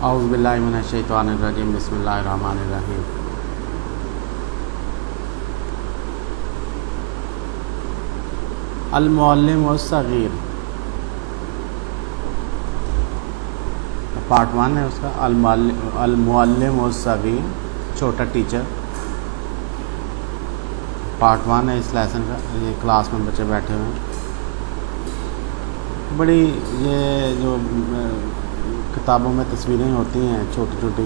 औज़ु बिल्लाहि मिनश शैतानिर रजीम बिस्मिल्लाहिर रहमानिर रहीम। अल Muallem वस्सगीर part 1 है उसका। अल मुअल्लिम वस्सगीर, छोटा टीचर, पार्ट 1 है इस लेसन का। ये क्लास में बच्चे बैठे हुए हैं। बड़ी ये जो किताबों में तस्वीरें होती हैं छोटी छोटी,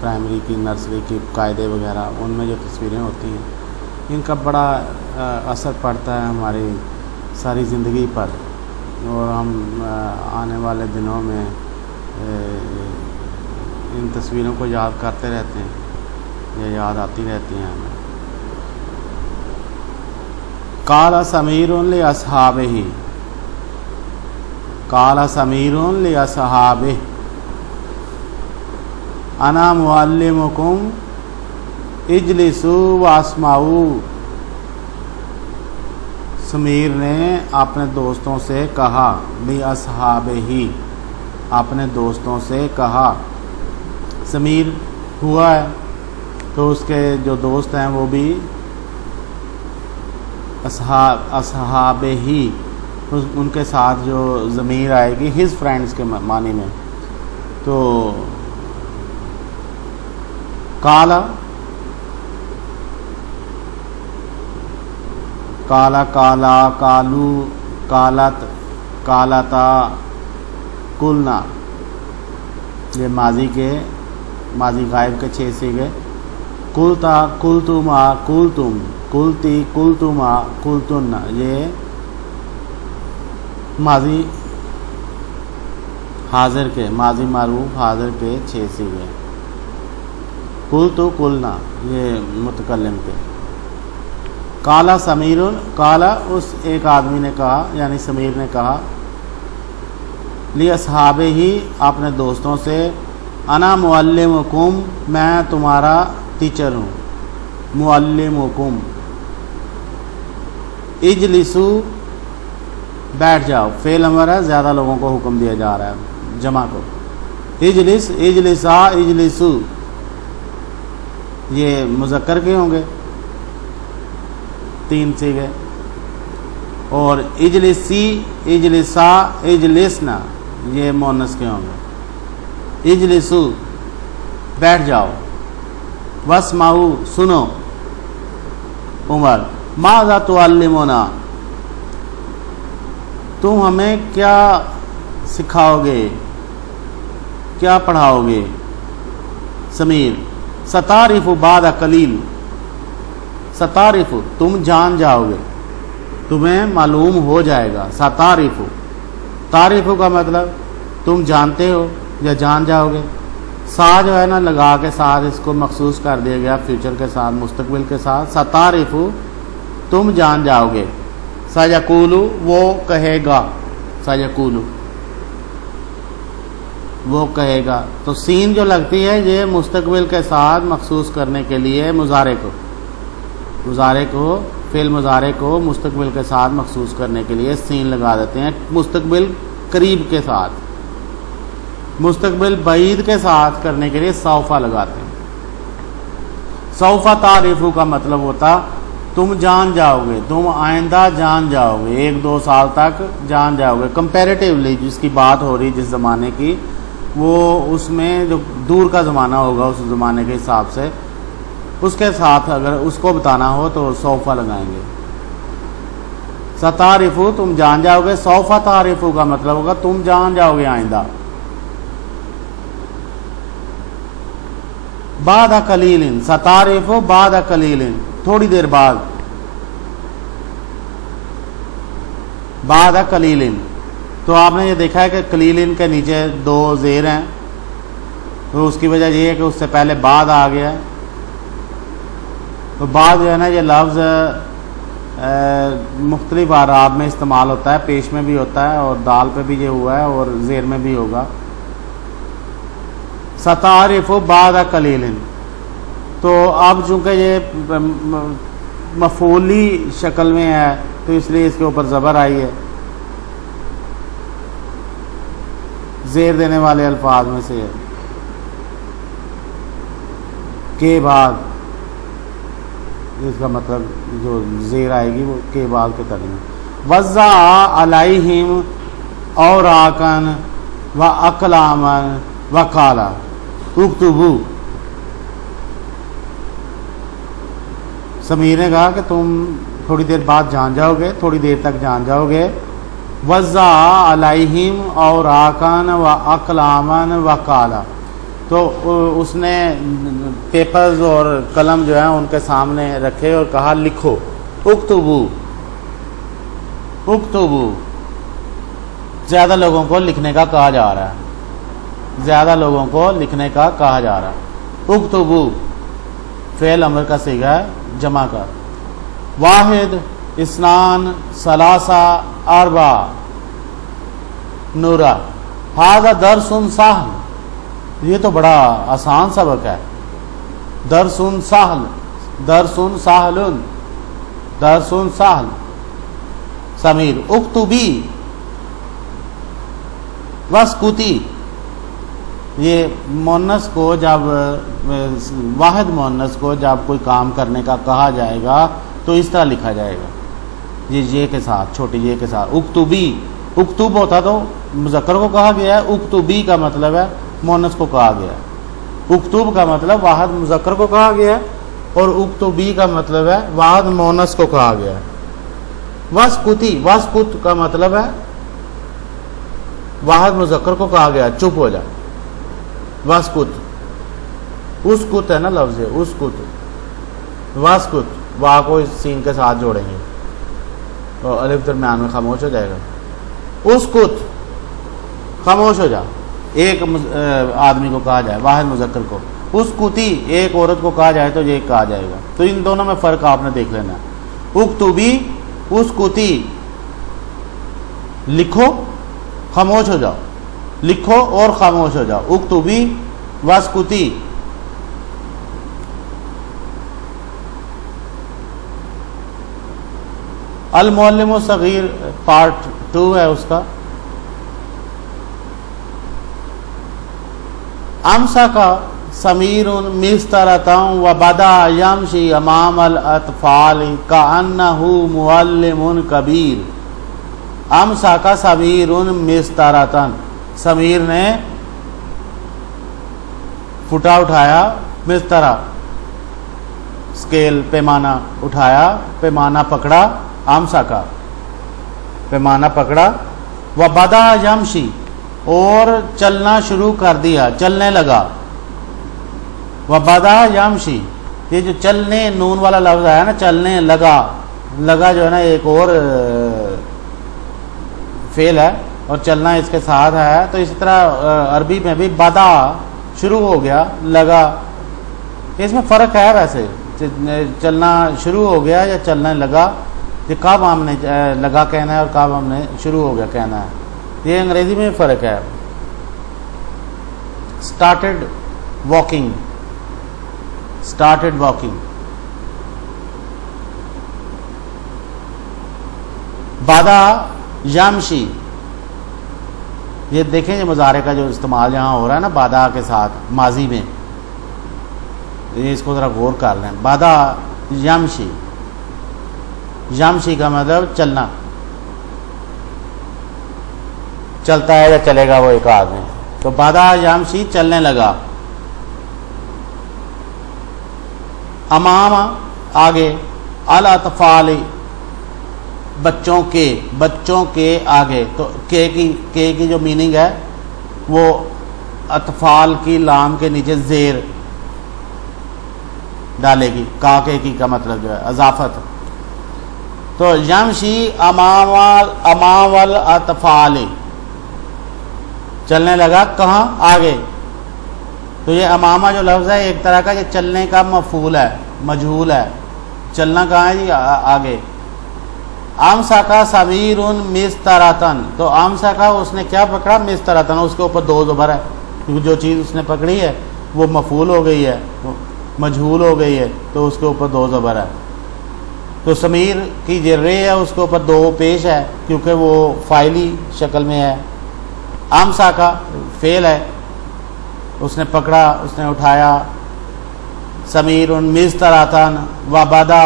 प्राइमरी की, नर्सरी की कायदे वगैरह, उनमें जो तस्वीरें होती हैं इनका बड़ा असर पड़ता है हमारी सारी ज़िंदगी पर, और हम आने वाले दिनों में इन तस्वीरों को याद करते रहते हैं, ये याद आती रहती हैं हमें। काला समीरुन लि अस्हाबिही, काला समीरुन लि अस्हाबिही अना मुअल्लिमुकुम इजलिसु वास्माऊ। समीर ने अपने दोस्तों से कहा, लि अस्हाबिही, अपने दोस्तों से कहा। समीर हुआ है तो उसके जो दोस्त हैं वो भी अस्हाबिही, उनके साथ जो ज़मीर आएगी हिज फ्रेंड्स के मानी में। तो काला काला काला कालू कालत कालता कुलना, ये माजी गायब के 6 सीगे। कुलता कुलतुमा कुलतुम, कुलती कुलतुमा कुलतुन्ना, ये माजी हाजिर के, माजी मारूफ हाजिर के 6 सीगे। कुलतु कुलना, ये मुतकल्लिम के। काला समीरुन, काला उस एक आदमी ने कहा, यानी समीर ने कहा, लि अस्हाबिही, अपने दोस्तों से, अना मुअल्लिमुकुम, मैं तुम्हारा टीचर हूँ। मुअल्लिमुकुम, इजलिसु, बैठ जाओ। फेल अमर है, ज़्यादा लोगों को हुक्म दिया जा रहा है, जमा को। इजलिस, इजलिसा, इजलिसु, ये मुज़क्कर के होंगे 3 सीगे। और इजलिसी, इजलिसा, इजलिसना, ये मोनस के होंगे। इजलिसु, बैठ जाओ। वस्माऊ, सुनो। उमर, माज़ा तुअल्लिमुना, तुम हमें क्या सिखाओगे, क्या पढ़ाओगे। समीर, सतारिफु बाद कलील, सतारिफु, तुम जान जाओगे, तुम्हें मालूम हो जाएगा। सतारिफु, तारीफु का मतलब तुम जानते हो या जान जाओगे। सा जो है ना लगा के साथ इसको मखसूस कर दिया गया फ्यूचर के साथ, मुस्तकबिल के साथ। सतारिफु, तुम जान जाओगे। सयकूलु, वो कहेगा। सयकूलु, वो कहेगा। तो सीन जो लगती है ये मुस्तकबिल के साथ मखसूस करने के लिए मुजारे को फेल मुजारे को मुस्तकबिल के साथ मखसूस करने के लिए सीन लगा देते हैं। मुस्तकबिल करीब के साथ, मुस्तकबिल बईद के साथ करने के लिए सौफा लगाते हैं। सौफा तारीफू का मतलब होता तुम जान जाओगे, तुम आइंदा जान जाओगे, 1-2 साल तक जान जाओगे। कंपैरेटिवली जिसकी बात हो रही जिस ज़माने की, वो उसमें जो दूर का ज़माना होगा उस ज़माने के हिसाब से, उसके साथ अगर उसको बताना हो तो सौफा लगाएंगे। सतारिफू, तुम जान जाओगे। सौफा तारिफू का मतलब होगा तुम जान जाओगे आइंदा। बाद कलीलिन, सतारिफू बाद कलीलिन, थोड़ी देर बाद। बाद कलीलिन, तो आपने ये देखा है कि कलीलिन के नीचे 2 ज़ेर हैं, तो उसकी वजह ये है कि उससे पहले बाद आ गया है। तो बाद जो है ना ये लफ्ज़ मुख्तलिफ आराब में इस्तेमाल होता है, पेश में भी होता है और दाल पे भी ये हुआ है और ज़ेर में भी होगा। सतारिफु बाद कलीलिन, तो अब चूँकि ये मफूली शक्ल में है तो इसलिए इसके ऊपर ज़बर आई है। ज़ेर देने वाले अल्फाज में से है। के बाद, इसका मतलब जो ज़ेर आएगी वो के बाद के तर्जुमे। वज़्ज़ा अलैहिम और आकन व अकलामन व काला उक्तुबू। समीर ने कहा कि तुम थोड़ी देर बाद जान जाओगे, थोड़ी देर तक जान जाओगे। वज़्ज़ा अलैहिम और आकन व अकलामन व काला, तो उसने पेपर्स और कलम जो है उनके सामने रखे और कहा लिखो। उक्तुबू, उक्तुबू, ज़्यादा लोगों को लिखने का कहा जा रहा है, ज़्यादा लोगों को लिखने का कहा जा रहा है। उक्तुबू फ़ेल अमर का सीगा है, जमा का। वाहिद, इस्नान, सलासा, अरबा, नूरा, हाज़ा दरसुन साहल, ये तो बड़ा आसान सबक है। दरसुन साहल, दरसुन साहलुन, दरसुन साहल। समीर, उक्तुबी वस्कुती, ये मोन्नस को जब वाहिद मोन्नस को जब कोई काम करने का कहा जाएगा तो इस तरह लिखा जाएगा, ये के साथ, छोटी ये के साथ। उक्तुबी, उक्तुब होता तो मुज़क्कर को कहा गया है, उक्तुबी का मतलब है मोन्नस को कहा गया है। उक्तुब का मतलब वाहिद मुज़क्कर को कहा गया है और उक्तुबी का मतलब है वाहिद मोन्नस को कहा गया है। वस्कुती, वस्कुत का मतलब है वाहिद मुज़क्कर को कहा गया, चुप हो जा। वस्कुत, उसकुत है ना लफ्ज़, उसकुत, वस्कुत, वाह को इस सीन के साथ जोड़ेंगे तो अलिफ दरमियान में खामोश हो जाएगा। उसकुत, खामोश हो जा, एक आदमी को कहा जाए वाहिद मुज़क्कर को। उसकुती, एक औरत को कहा जाए तो ये कहा जाएगा। तो इन दोनों में फ़र्क आपने देख लेना है। उक्तुबी, उसकुती, लिखो, खामोश हो जाओ, लिखो और खामोश हो जाओ। उक्तुबी वस्कुती। अल मुअल्लिम सगीर पार्ट 2 है उसका। अमसा का समीरुन मिस्तरतम व बदा यमशी अमाम अल अतफाल का अन्नहु मुअल्लिमुन कबीर। अमसा का समीरुन मिस्तरतन, समीर ने फुटा उठाया, मिस्तरा स्केल पैमाना उठाया, पैमाना पकड़ा, आमसा का पैमाना पकड़ा। व बदा यमशी, और चलना शुरू कर दिया, चलने लगा। व बदा यमशी, ये जो चलने नून वाला लफ्ज़ आया ना, चलने लगा, लगा जो है ना एक और फेल है और चलना इसके साथ है। तो इसी तरह अरबी में भी बदा शुरू हो गया, लगा, इसमें फ़र्क है। वैसे चलना शुरू हो गया या चलने लगा, ये कब हमने लगा कहना है और कब हमने शुरू हो गया कहना है, ये अंग्रेजी में फ़र्क है। Started walking, started walking. बादा यमशी, ये देखें जो मुजारे का जो इस्तेमाल यहाँ हो रहा है ना बादा के साथ माजी में, ये इसको ज़रा गौर कर लें। बादा यमशी, यमशी का मतलब चलना, चलता है या चलेगा वो एक आदमी। तो बादा यमशी, चलने लगा। अमामा, आगे, अल अतफाली, बच्चों के आगे। तो के की जो मीनिंग है वो अतफाल की लाम के नीचे जेर डालेगी, का के की का मतलब जो है अजाफत। तो यमशी अमावल अतफाली, चलने लगा, कहाँ, आगे। तो ये अमामा जो लफ्ज़ है एक तरह का ये चलने का मफूल है, मजहूल है। चलना कहाँ है जी, आगे। आमसा का समीरुन मिस्तरतन, तो आमसा का उसने क्या पकड़ा, मिस्तरतन, उसके ऊपर दो ज़बर है क्योंकि जो चीज़ उसने पकड़ी है वो मफूल हो गई है, मजहूल हो गई है, तो उसके ऊपर दो ज़बर है। तो समीर की जो रे है उसके ऊपर दो पेश है क्योंकि वो फाइली शक्ल में है। आमसा का फेल है, उसने पकड़ा, उसने उठाया, समीरुन मिस्तरातन व बदा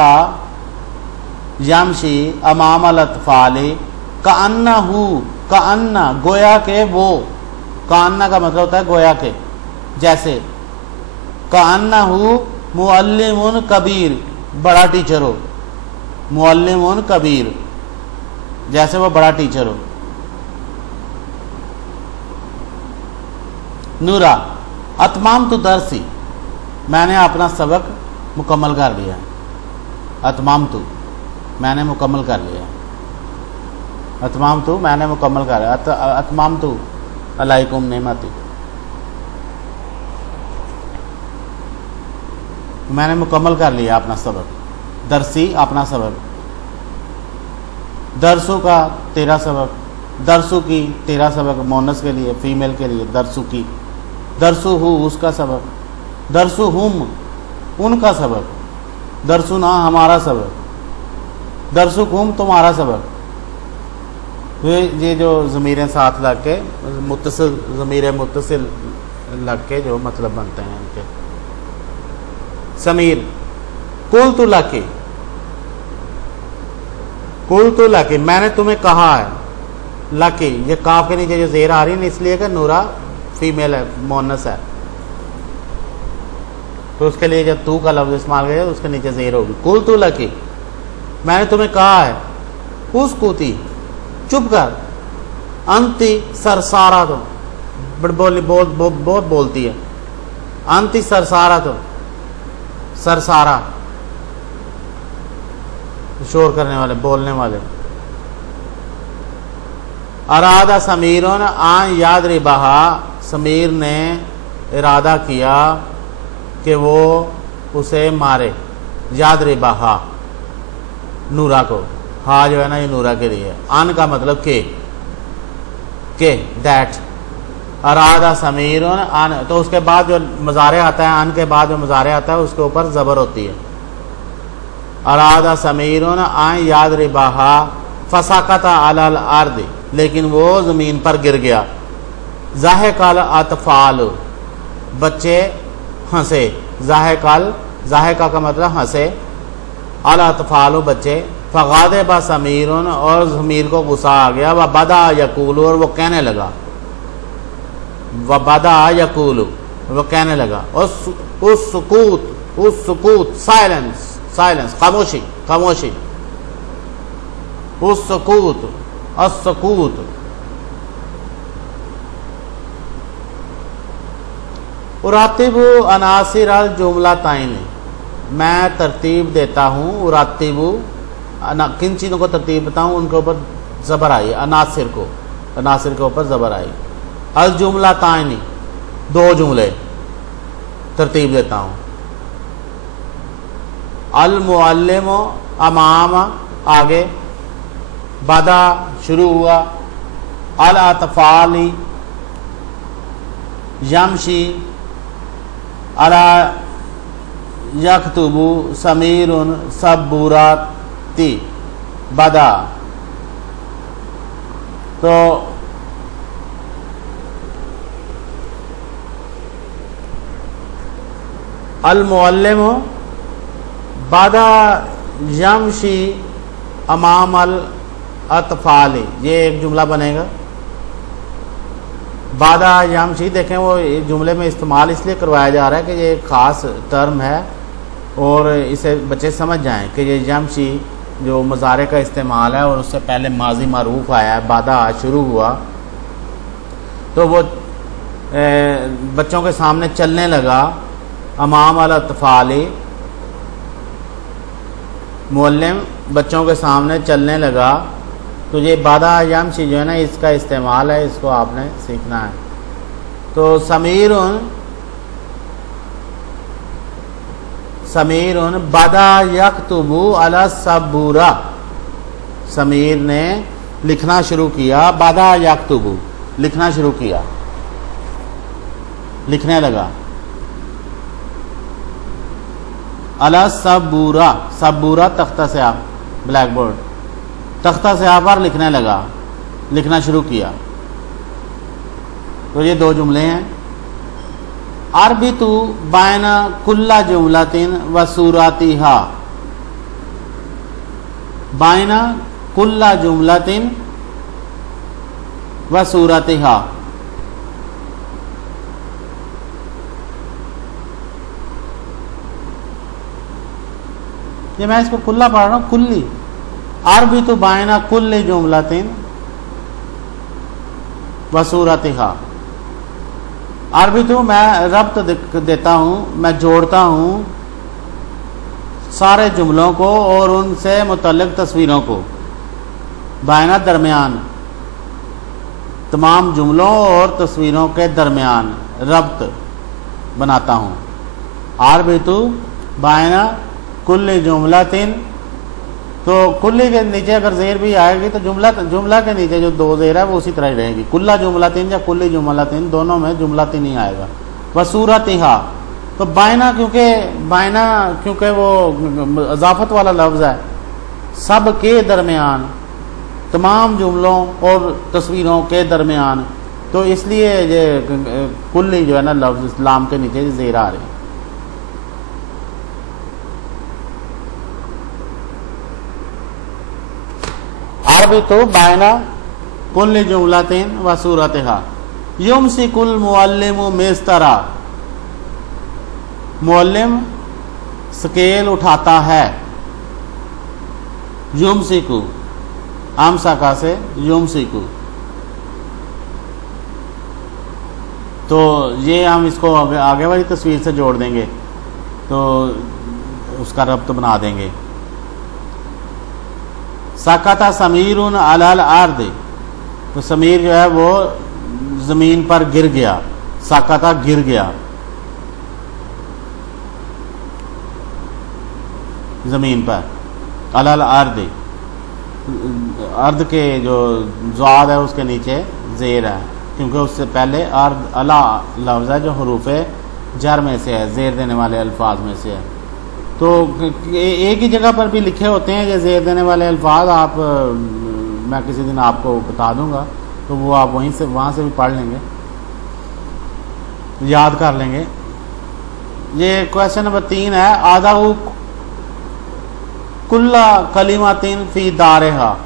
यमशी अमामल अतफाली का अन्ना हु का अन्ना गोया के वो, का अन्ना का मतलब होता है गोया के, जैसे का अन्ना हु मुअल्लिमुन कबीर, बड़ा टीचर हो, मुअल्लिमुन कबीर, जैसे वो बड़ा टीचर हो। नूरा अतमाम तो दरसी, मैंने अपना सबक मुकम्मल कर लिया। अतमाम तो मैंने मुकम्मल कर लिया। अतमाम तो मैंने मुकम्मल कर लिया। अतमाम तो अलैकुम नेमती, मैंने मुकम्मल कर लिया अपना सबक। दरसी अपना सबक, दरसों का तेरा सबक, दरसों की तेरा सबक मोनस के लिए, फीमेल के लिए दरसों की, दरसु हु उसका सबक, दरसु हुम उनका सबक, दरसु ना हमारा सबक, दरसु हुम तुम्हारा सबक। ये जो ज़मीरें साथ लग के मुत्तसिल, ज़मीर मुत्तसिल लग के जो मतलब बनते हैं इनके। समीर कुल तो लाके, कुल तो लाके मैंने तुम्हें कहा है। लाके ये काफ के नीचे जो जेर आ रही है इसलिए कि नूरा फीमेल है, मोनस है, तो उसके लिए जब तू का लफ्ज इस्तेमाल किया तो उसके नीचे जेर होगी। कुल तू लकी, मैंने तुम्हें कहा है। उस कूती चुप कर, अंति सरसारा तो बहुत बोलती है। अंति सरसारा तो सरसारा शोर करने वाले, बोलने वाले। अरादा समीरों आन याद रिबाहा, समीर ने इरादा किया कि वो उसे मारे। याद रिबाहा नूरा को, हा जो है ना ये नूरा के लिए। आन का मतलब के दैट। अरादा समीरों आन, तो उसके बाद जो मज़ारे आता है, आन के बाद जो मज़ारे आता है उसके ऊपर ज़बर होती है। अरादा समीरों आन याद रिबाहा फसाकता अलल अर्द, लेकिन वो ज़मीन पर गिर गया। ज़ाहिकल अतफाल, बच्चे हंसे। ज़ाहिका का मतलब हंसे। अल अतफाल बच्चे। फ़गादे बा समीरुन, और ज़मीर को गुस्सा आ गया। व बदा यकूलु, और वो कहने लगा। व बदा यकूलु, वो कहने लगा। उस सुकूत साइलेंस खामोशी खामोशी। उस सुकूत अस्सकूत। उरातिबु अनासिर अल जुमला ताइन, मैं तरतीब देता हूँ। उरातिबु किन चीज़ों को तरतीब बताऊँ, उनके ऊपर ज़बर आई। अनासिर के ऊपर ज़बर आई। अल जुमला ताइनी, दो जुमले तरतीब देता हूँ। अल मुअल्लिमु अमाम, आगे। बदा शुरू हुआ। अल अतफाली यमशी। अला यख्तुबु समीरुन सबूराती बदा। तो अल मुअल्लिमु बदा यमशी अमाम अल अतफाली, ये एक जुमला बनेगा। बादा यमशी, देखें वो जुमले में इस्तेमाल इसलिए करवाया जा रहा है कि ये एक ख़ास टर्म है और इसे बच्चे समझ जाएं कि ये यमशी जो मज़ारे का इस्तेमाल है और उससे पहले माजी मारूफ आया है, बादा शुरू हुआ, तो वो बच्चों के सामने चलने लगा। अमाम अल अतफाली, मुअल्लिम बच्चों के सामने चलने लगा। तो ये बादा यमशी जो है ना इसका इस्तेमाल है, इसको आपने सीखना है। तो समीरुन बदा यक्तुबु अला सबूरा, समीर ने लिखना शुरू किया। बदा यक्तुबु, लिखना शुरू किया, लिखने लगा। अला सबूरा, सबूरा तख्ता से आप, ब्लैक बोर्ड, तख्ता से आप पर लिखने लगा, लिखना शुरू किया। तो ये दो जुमले हैं। अरबितु बैना कुल्ला जुमलातिन व सूरातिहा, बैना कुल्ला जुमलातिन व सूरतिहा। ये मैं इसको कुल्ला पढ़ रहा हूं, कुल्ली। अरबी तो बायना कुल्ले जुमलातिन व सूरतिहा। अरबी तो मैं रब्त देता हूं, मैं जोड़ता हूं सारे जुमलों को और उनसे मुतल्लिक तस्वीरों को। बायना दरमियान, तमाम जुमलों और तस्वीरों के दरमियान रब्त बनाता हूँ। अरबितु बायना कुल्ली जुमलातिन, तो कुल्ली के नीचे अगर ज़ेर भी आएगी तो जुमला के नीचे जो दो ज़ेर है वो उसी तरह ही रहेगी। कुल्ला जुमलातिन या कुल्ली जुमलातिन दोनों में जुमलातिन ही आएगा। व सूरतिहा, तो बायना क्योंकि वो इजाफत वाला लफ्ज़ है, सब के दरमियान, तमाम जुमलों और तस्वीरों के दरमियान, तो इसलिए ये कुल्ली जो है ना लफ्ज़ इस्लाम के नीचे ज़ेर आ रही है। अरबी तो बायना कुल्ली जुमलातिन व सूरतिहा। युमसिकुल मुअल्लिमु मिस्तरा, मुअल्लिम स्केल उठाता है। युमसिकु आमसाका से युमसिकु, तो ये हम इसको आगे वाली तस्वीर से जोड़ देंगे तो उसका रब्त बना देंगे। साकाता समीरुन अलल अर्द, तो समीर जो है वो जमीन पर गिर गया। साकाता गिर गया जमीन पर। अलल अर्द, अर्द के जो ज़ाद है उसके नीचे ज़ेर है, क्योंकि उससे पहले अर्द अला लफ्ज़ है जो हरूफ जर में से है, ज़ेर देने वाले अल्फाज में से है। तो एक ही जगह पर भी लिखे होते हैं ये ज़ेर देने वाले अल्फाज। आप मैं किसी दिन आपको बता दूंगा, तो वो आप वहाँ से भी पढ़ लेंगे, याद कर लेंगे। ये क्वेश्चन नंबर 3 है। आदाहु कुल्ला कलिमातिन फी दारेहा,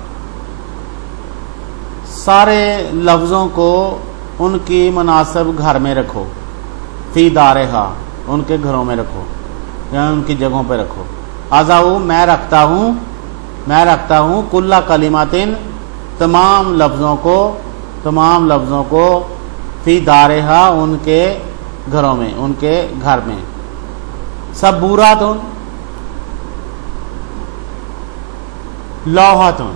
सारे लफ्ज़ों को उनकी मुनासिब घर में रखो। फी दारेहा, उनके घरों में रखो या उनकी जगहों पर रखो। आज़ाऊ मैं रखता हूँ कुल्ला कलिमातिन, तमाम लफ्ज़ों को फी दारेहा, उनके घरों में, उनके घर में। सबूरातुन लौहातुन,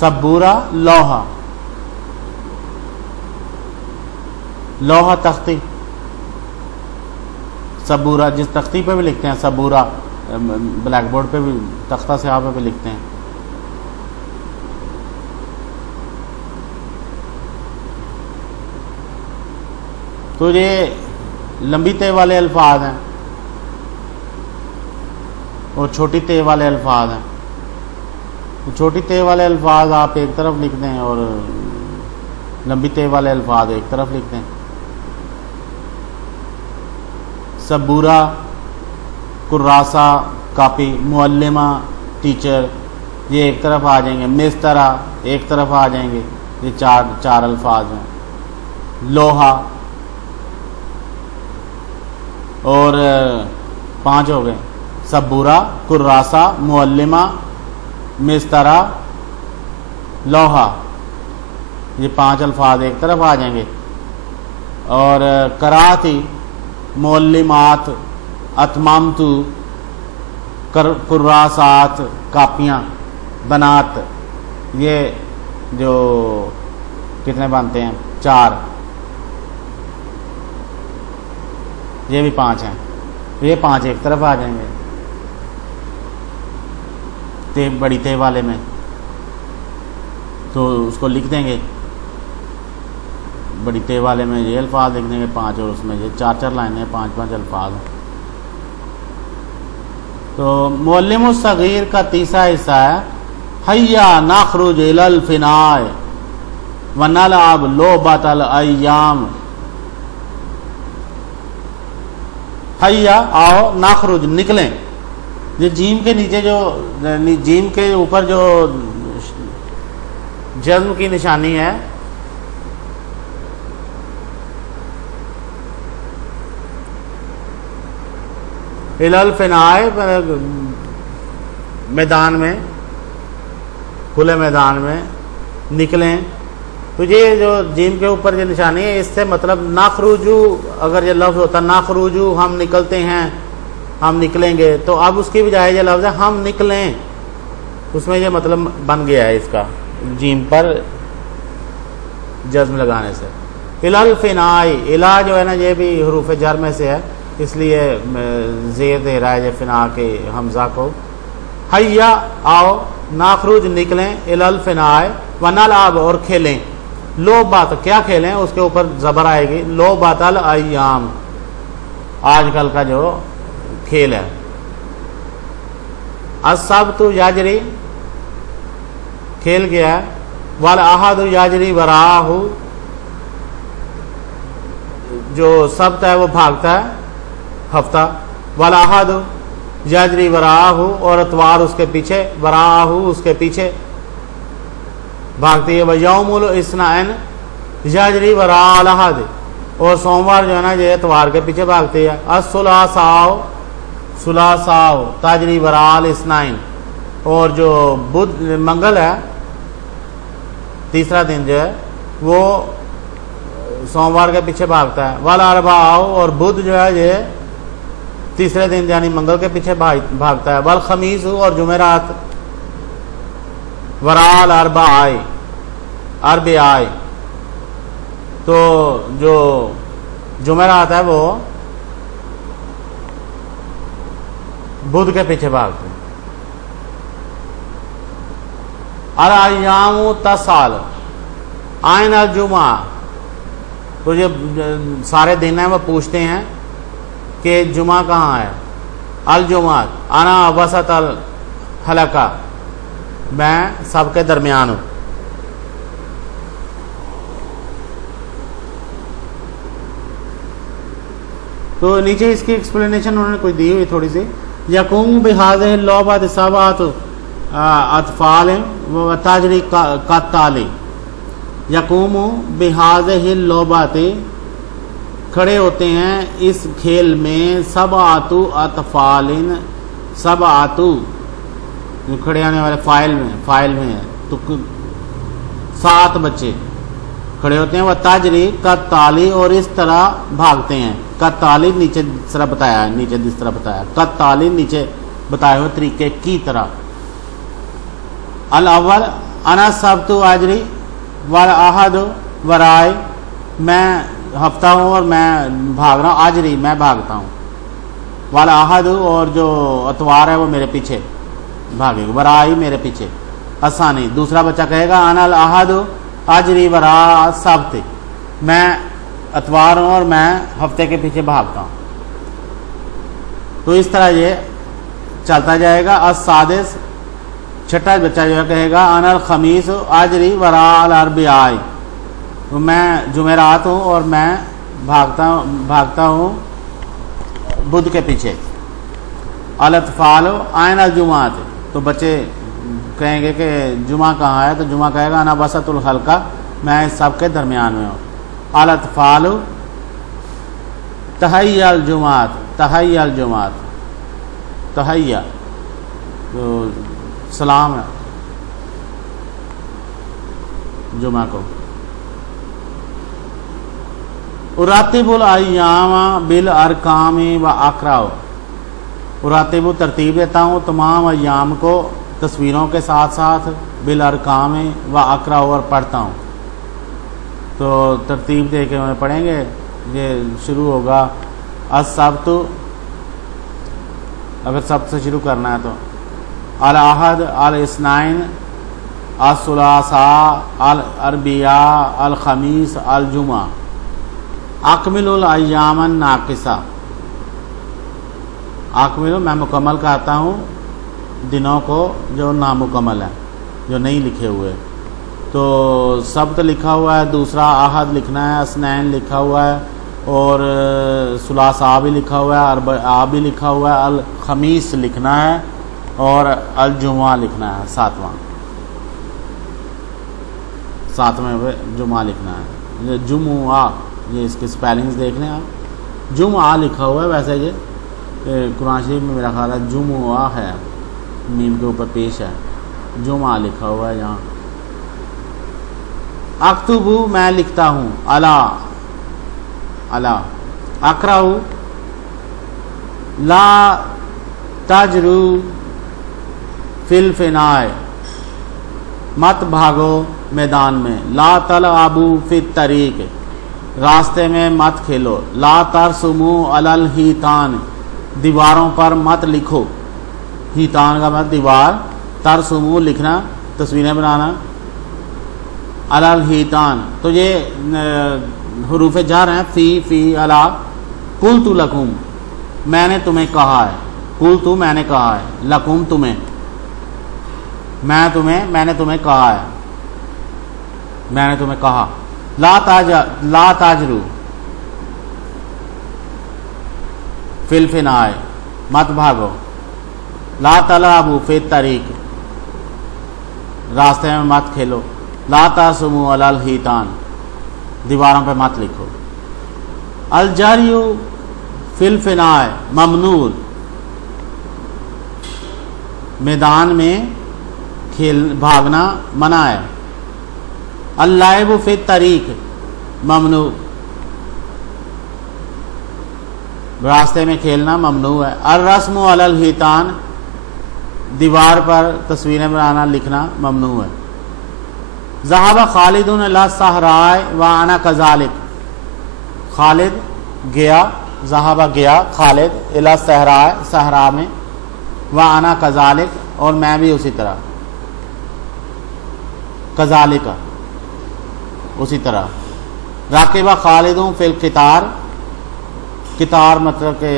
सबूरा लौहा, लौहा तख्ती, सबूरा जिस तख्ती पे भी लिखते हैं, सबूरा ब्लैक बोर्ड पे भी, तख्ता स्याह पे भी लिखते हैं। तो ये लंबी ते वाले अल्फाज हैं और छोटी ते वाले अल्फाज हैं। तो छोटी ते वाले अल्फाज आप एक तरफ लिख दें और लंबी ते वाले अल्फाज एक तरफ लिख दें। सबूरा कुर्रासा कापी, मुअल्लिमा टीचर, ये एक तरफ आ जाएंगे। मिस्तरा एक तरफ आ जाएंगे। ये चार अल्फाज हैं। लोहा और 5 हो गए। सबूरा कुर्रासा मुअल्लिमा मिस्तरा लोहा, ये 5 अल्फाज एक तरफ आ जाएंगे। और कराती मुअल्लिमात अतमामतु कुर्रासात कापियाँ बनात, ये जो कितने बनते हैं 4, ये भी 5 हैं। ये 5 एक तरफ आ जाएंगे ते बड़ी ते वाले में, तो उसको लिख देंगे बड़ी ते वाले में ये अल्फाज लिख देंगे 5 और उसमें ये 4 लाइनें 5 अल्फाज। तो मुअल्लिम सगीर का तीसरा हिस्सा है हैया नखरुज इलल फिनाय व नलअब लोबतल अय्याम। हैया आओ, नाखरुज निकलें। ये जीम के नीचे जो, जीम के ऊपर जो जज्म की निशानी है, इलल फिनाए, मैदान में, खुले मैदान में निकलें। तो ये जो जीम के ऊपर जो निशानी है, इससे मतलब नाखरुजू, अगर ये लफ्ज़ होता नाखरुजू हम निकलते हैं, हम निकलेंगे, तो अब उसकी बजाय ये लफ्ज़ है हम निकलें, उसमें ये मतलब बन गया है इसका जीम पर जज्म लगाने से। इलल फिनाई, इला जो है ना ये भी हरूफ जर में से है, इसलिए ज़ेर दे रहा है ये फिना के हमज़ा को। हैया आओ, नाखरुज निकलें, इलल फिनाए व नलअब और खेलें। लो बात, क्या खेलें, उसके ऊपर ज़बर आएगी, लो बातल अय्याम, आजकल का जो खेल है। अस्सब्तु याजरी, खेल गया है। वल अहदु याजरी वराहु, जो सब्त है वो भागता है, हफ्ता। वल अहदु याजरी वराहु, और अतवार उसके पीछे, वराहु उसके पीछे भागती है। वह यौमुल इस्नाइन याजरी वराअल अहद, और सोमवार जो है ना ये अतवार के पीछे भागती है। अस्सुलासाओ, सुलासाओ ताजरी वराअल इस्नाइन, और जो बुध मंगल है तीसरा दिन जो है वो सोमवार के पीछे भागता है। वल अरबाओ, और बुध जो है ये तीसरे दिन यानी मंगल के पीछे भागता है। वल खमीस, और जुमेरात वराल अरबा आए, अरबे आए, तो जो जुमेरात है वो बुध के पीछे भागते हैं। अल-अय्यामु तसाल आइन अल जुमा, तो ये सारे दिन हैं वो पूछते हैं कि जुमा कहाँ है। अल जुमात आना वसत अल हलका, मैं सबके दरमियान हूँ। तो नीचे इसकी एक्सप्लेनेशन उन्होंने कोई दी हुई थोड़ी सी। यकूम बिहाज़िहि लौबत सबात अतफाल व ताजरी का ताली, यकूम बिहाज़िहि लौबत, खड़े होते हैं इस खेल में, सब आतु अतफालिन, सब आतु खड़े आने वाले फाइल में है, तो 7 बच्चे खड़े होते हैं। वह ताजरी का ताली, और इस तरह भागते हैं। का ताली नीचे जिस तरह बताया है, नीचे जिस तरह बताया, का ताली नीचे बताए हुए तरीके की तरह। अल अव्वल अना सब्तु आजरी वल अहद वराय, मैं हफ्ता हूँ और मैं भाग रहा हूँ, आजरी मैं भागता हूँ। वल अहद, और जो अतवार है वो मेरे पीछे भागेगा, वराई मेरे पीछे। आसानी, दूसरा बच्चा कहेगा अनल अहद आजरी वरा सब्त, मैं अतवार हूँ और मैं हफ्ते के पीछे भागता हूँ। तो इस तरह ये चलता जाएगा। असादिस, छठा बच्चा जो है कहेगा अनल खमीस आजरी वरा अल अरबियाई, तो मैं जुमेरात हूँ और मैं भागता हूँ बुध के पीछे। अल अतफाल आइन अल जुमात, तो बच्चे कहेंगे कि जुमा कहाँ है, तो जुमा कहेगा अना वसतुल हल्का, मैं सब के दरमियान में हूँ। अल अतफाल तहय्या अल जुमात, तहय्या अल जुमात, तहय्या तो सलाम है जुमा को। उरातिबुल अय्यामा बिल अरकामी व अकराओ, उरातिबु तरतीब देता हूँ तमाम अय्याम को तस्वीरों के साथ साथ, बिल अरकामी व अकराओ, और पढ़ता हूँ। तो तरतीब दे के हमें पढ़ेंगे। ये शुरू होगा अस्सब्तु, अगर सब्त से शुरू करना है तो अल अहद अल इस्नाइन अस्सुलासा अल अरबिया अल खमीस अल जुमा अकमिलुल अय्यामन नाकिसा, अकमिल मैं मुकम्मल कहता हूँ दिनों को जो नामुकम्मल है, जो नहीं लिखे हुए। तो सब्त लिखा हुआ है, दूसरा आहद लिखना है, अस्नैन लिखा हुआ है, और सुलास आ भी लिखा हुआ है, अरब आ भी लिखा हुआ है, अल खमीस लिखना है और अल जुमा लिखना है, सातवें पे जुमा लिखना है। जुमुआ, ये इसके स्पेलिंग्स देख लें आप, जुमुआ लिखा हुआ है, वैसे ये कुरान शरीफ में मेरा ख्याल है जुमुआ है, मीम के ऊपर पेश है, जुमा लिखा हुआ है यहाँ। अक्तुबु, मैं लिखता हूँ, अला अला, अकराऊ, ला तजरू फिल फिनाय, मत भागो मैदान में, ला तल आबू फित तरीक, रास्ते में मत खेलो, ला तरसुमु अलल हीतान, दीवारों पर मत लिखो, हीतान का मत दीवार, तरसुमु लिखना, तस्वीरें बनाना, अलल हीतान, तो ये हुरूफ जार हैं, फी अला, कुल तु लकुम, मैंने तुम्हें कहा है, कुल तु मैंने कहा है, लकुम तुम्हें, मैंने तुम्हें कहा है, मैंने तुम्हें कहा, ला ताजरू फिल फिनाय, मत भागो, ला तलाबू फित तरीक, रास्ते में मत खेलो, ला तासुमु अलल हीतान, दीवारों पे मत लिखो, अल जारियु फिल फिनाय ममनूर, मैदान में खेल भागना मना है, अल लाइबु फित तरीक ममनू, रास्ते में खेलना ममनू है, अल रस्मु अलल हीतान, दीवार पर तस्वीरें बनाना लिखना ममनू है। ज़हाबा खालिदुन अला सहराय व अना कज़ालिक, खालिद गया, ज़हाबा गया खालिद, इला सहराय, सहरा में, व अना कज़ालिक, और मैं भी उसी तरह, कज़ालिका उसी तरह। राकिबा खालिदुन फिल कितार, कितार मतलब के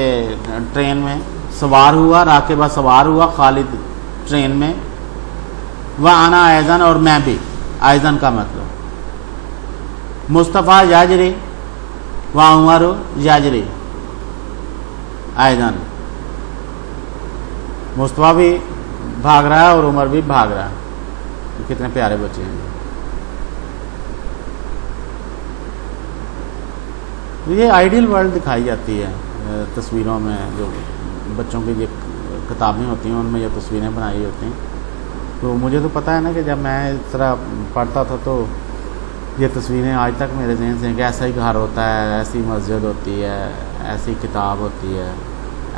ट्रेन में सवार हुआ, राकिबा सवार हुआ, खालिद ट्रेन में, व अना ऐज़न, और मैं भी, आयजन का मतलब, मुस्तफ़ा याजरी व उमर याजरी, आयजन, मुस्तफ़ा भी भाग रहा है और उमर भी भाग रहा है। कितने प्यारे बच्चे हैं। ये आइडियल वर्ल्ड दिखाई जाती है तस्वीरों में, जो बच्चों की ये किताबें होती हैं उनमें ये तस्वीरें बनाई होती हैं। तो मुझे तो पता है ना कि जब मैं इस तरह पढ़ता था तो ये तस्वीरें आज तक मेरे ज़हन से, कि ऐसा ही घर होता है, ऐसी मस्जिद होती है, ऐसी किताब होती है,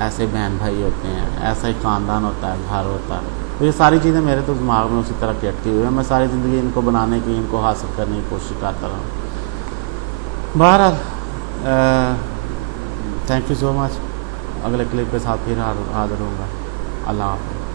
ऐसे बहन भाई होते हैं, ऐसा ही ख़ानदान होता है, घर होता है। तो ये सारी चीज़ें मेरे तो दिमाग में उसी तरह की अटकी हुई है। मैं सारी ज़िंदगी इनको बनाने की, इनको हासिल करने की कोशिश करता रहा। बहरहाल थैंक यू सो मच। अगले क्लिप के साथ फिर हाज़िर होऊंगा। अल्लाह हाफ़िज़।